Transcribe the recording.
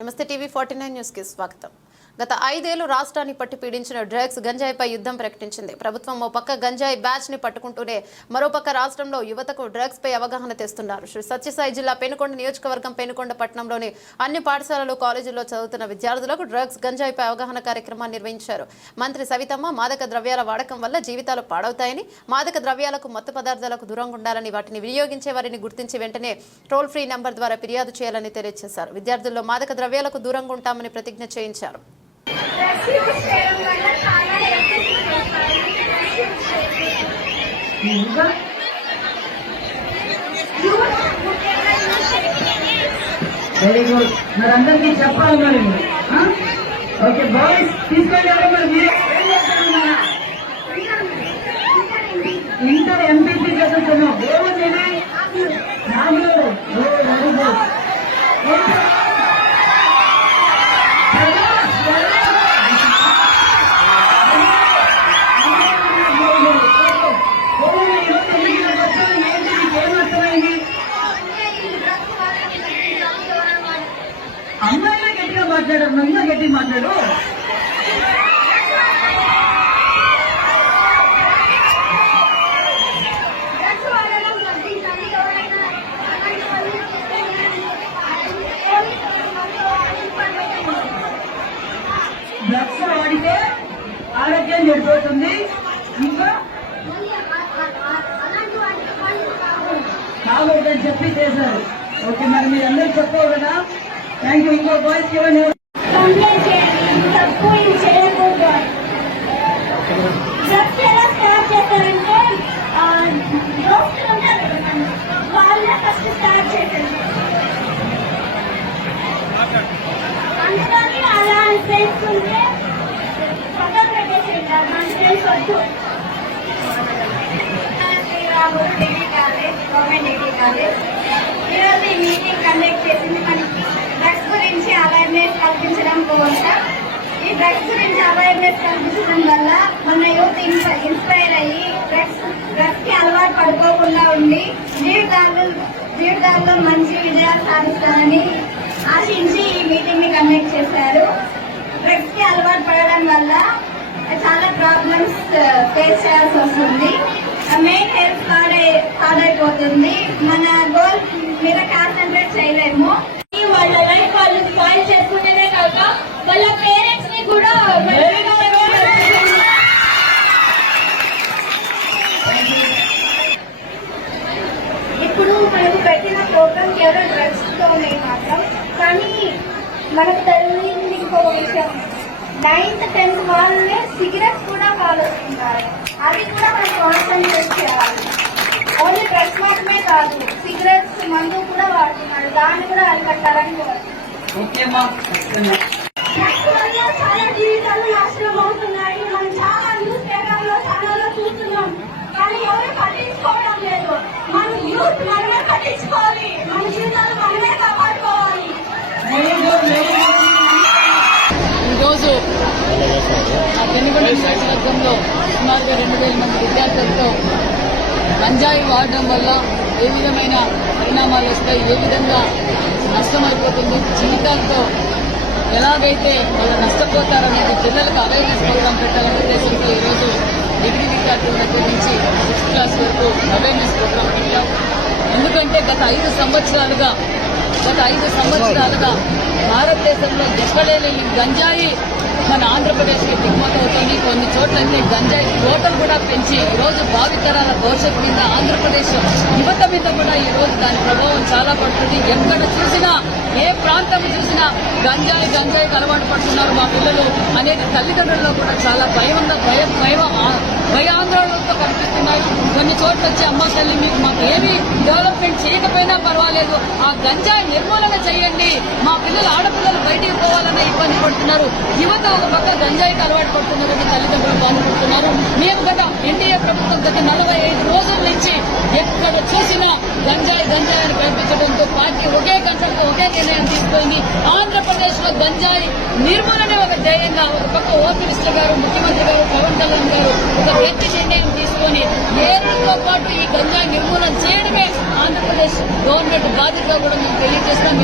నమస్తే TV 49 news కి స్వాగతం. గత 5 ఏళ్లు రాష్ట్రాన్ని పట్టి పీడించిన డ్రగ్స్ గంజాయిపై యుద్ధం ప్రకటించింది. ప్రభుత్వం ఓ పక్క గంజాయి బ్యాచ్ ని పట్టుకుంటూనే మరోపక్క రాష్ట్రంలో యువతకు డ్రగ్స్ పై అవగాహన తెస్తున్నారు. శ్రీ సత్యసాయి జిల్లా పెనుకొండ నియోజకవర్గం పెనుకొండ పట్టణంలోని అన్ని పాఠశాలలు కాలేజీల్లో చదువుతున్న విద్యార్థులకు డ్రగ్స్ గంజాయిపై అవగాహన కార్యక్రమాన్ని నిర్వహించారు. మంత్రి సవితమ్మ మాదక ద్రవ్యాల వాడకం వల్ల జీవితాలు పాడవుతాయని, మాదక ద్రవ్యాలకు మత్తు పదార్థాలకు దూరంగా ఉండాలని, వాటిని వినియోగించే వారిని గుర్తించి వెంటనే టోల్ ఫ్రీ నంబర్ ద్వారా ఫిర్యాదు చేయాలని తెలియజేశారు. విద్యార్థుల్లో మాదక ద్రవ్యాలకు దూరంగా ఉంటామని ప్రతిజ్ఞ చేయించారు. Very good. మరి అందరికీ చెప్పాలి. మరి ఓకే బాయ్స్ తీసుకెళ్ళాలి. మరి ఇంటర్ ఎంపీసీ చదువుతున్నాం. ఏముంది నాలుగు వెరీ గుడ్. అమ్మాయిలో గట్టిగా మాట్లాడారు, నన్ను గట్టిగా మాట్లాడు. డ్రగ్స్ వాడితే ఆరోగ్యం చెడిపోతుంది. ఇంకా కాకూడదని చెప్పి చేశారు. ఓకే, మరి మీరు అందరూ చెప్పవు కదా. Thank you. ఇంకో బాయ్స్ ఇవ్వండి. తప్పు ఇది చేయకూడదు. డ్రగ్స్ ఎలా స్టార్ట్ చేస్తారంటే దోస్తులు ఉంటారు కదా, వాళ్ళే ఫస్ట్ స్టార్ట్ చేశారు. అందుకని అలా చేసుకుంటే పక్కన పెట్టేసేటారు. మన ఫ్రెండ్స్ వద్దు. Degree college, government degree college ఈరోజు ఈ మీటింగ్ కండక్ట్ చేసింది మనకి డ్రగ్స్ గురించి అవేర్నెస్ కల్పించడం కోసం. ఈ డ్రగ్స్ గురించి అవేర్నెస్ కల్పించడం వల్ల మన యూత్ ఇన్స్పైర్ అయ్యి డ్రగ్స్ కి అలవాటు పడుకోకుండా ఉండి జీవితాల్లో మంచి విజయాలు సాధిస్తారని ఆశించి ఈ మీటింగ్ ని కండక్ట్ చేశారు. డ్రగ్స్ కి అలవాటు పడడం వల్ల చాలా ప్రాబ్లమ్స్ ఫేస్ చేయాల్సి వస్తుంది. మెయిన్ హెల్త్ పాడైపోతుంది. మన గోల్ మీద కాన్సన్ట్రేట్ చేయలేము. వాళ్ళ లైఫ్ వాళ్ళు స్పాయిల్ చేసుకుంటేనే కాక వాళ్ళ పేరెంట్స్ ని కూడా ఇప్పుడు మనకు పెట్టిన ప్రోగ్రామ్ కేవలం డ్రగ్స్ తోనే మాత్రం. కానీ మనకు తెలియని ఇంకొక విషయం, 9th 10th వాళ్ళే సిగరెట్స్ కూడా కాలుస్తున్నారు. అది కూడా మనం కాన్సన్ట్రేట్ చేయాలి. ఓన్లీ డ్రగ్స్ మాత్రమే కాదు, సిగరెట్స్ మందు కూడా వాడుతున్నారు. దాన్ని కూడా అరికట్టాలని చాలా జీవితాలు నాశనం అవుతున్నాయి. మనం చాలా న్యూస్ పేపర్లో ఛానల్లో చూస్తున్నాం. కానీ ఎవరు పట్టించుకోవడం లేదు. మన యూత్ మనమే పట్టించుకోవాలి. మన జీవితాలు మనమే కాపాడుకోవాలి. ఈరోజు పెనుకొండ నియోజకవర్గంలో సుమారుగా 2000 మంది విద్యార్థులతో గంజాయి వాడడం వల్ల ఏ విధమైన పరిణామాలు వస్తాయి, ఏ విధంగా నష్టమైపోతుంది, జీవితాలతో ఎలాగైతే వాళ్ళు నష్టపోతారనేది పిల్లలకు అవేర్నెస్ ప్రోగ్రాం పెట్టాలనే ఉద్దేశంతో ఈరోజు డిగ్రీ విద్యార్థుల దగ్గర నుంచి 6th క్లాస్ వరకు అవేర్నెస్ ప్రోగ్రాం పెట్టాం. ఎందుకంటే గత 5 సంవత్సరాలుగా భారతదేశంలో ఎక్కడైనా ఈ గంజాయి మన ఆంధ్రప్రదేశ్కి దిగుమతవుతుంది. కొన్ని చోట్లయితే గంజాయి తోటలు కూడా పెంచి ఈరోజు భావితరాల భవిష్యత్తు మీద ఆంధ్రప్రదేశ్ యువత మీద కూడా ఈరోజు దాని ప్రభావం చాలా పడుతుంది. ఎక్కడ చూసినా, ఏ ప్రాంతం చూసినా గంజాయికి అలవాటు పడుతున్నారు మా పిల్లలు అనేది తల్లిదండ్రుల్లో కూడా చాలా భయాందోళనలతో కనిపిస్తున్నాయి. కొన్ని చోట్ల వచ్చి అమ్మ తల్లి మీకు మాకు ఏమీ డెవలప్మెంట్ చేయకపోయినా పర్వాలేదు, ఆ గంజాయి నిర్మూలన చేయండి, మా పిల్లలు ఆడపిల్లలు బయటికి పోవాలన్న ఇబ్బంది పడుతున్నారు. యువత ఒక పక్క గంజాయికి అలవాటు పడుతున్నారని తల్లిదండ్రులు బాధపడుతున్నారు. మేము గత ఎన్డీఏ ప్రభుత్వం గత 45 రోజుల నుంచి ఎక్కడ చూసినా గంజాయి అని కల్పించడంతో పార్టీ ఒకే గంటకు ఒకే నిర్ణయం తీసుకుంది. ఆంధ్రప్రదేశ్ లో గంజాయి నిర్మూలనే ఒక ధ్యేయంగా ఒక పక్క ఓపీ మినిస్టర్ గారు, ముఖ్యమంత్రి గారు, పవన్ కళ్యాణ్ గారు ఒక గట్టి నిర్ణయం తీసుకుని ఏరులతో పాటు ఈ గంజాయి నిర్మూలన చేయడమే ఆంధ్రప్రదేశ్ గవర్నమెంట్ బాధ్యతగా కూడా మేము తెలియజేస్తాం.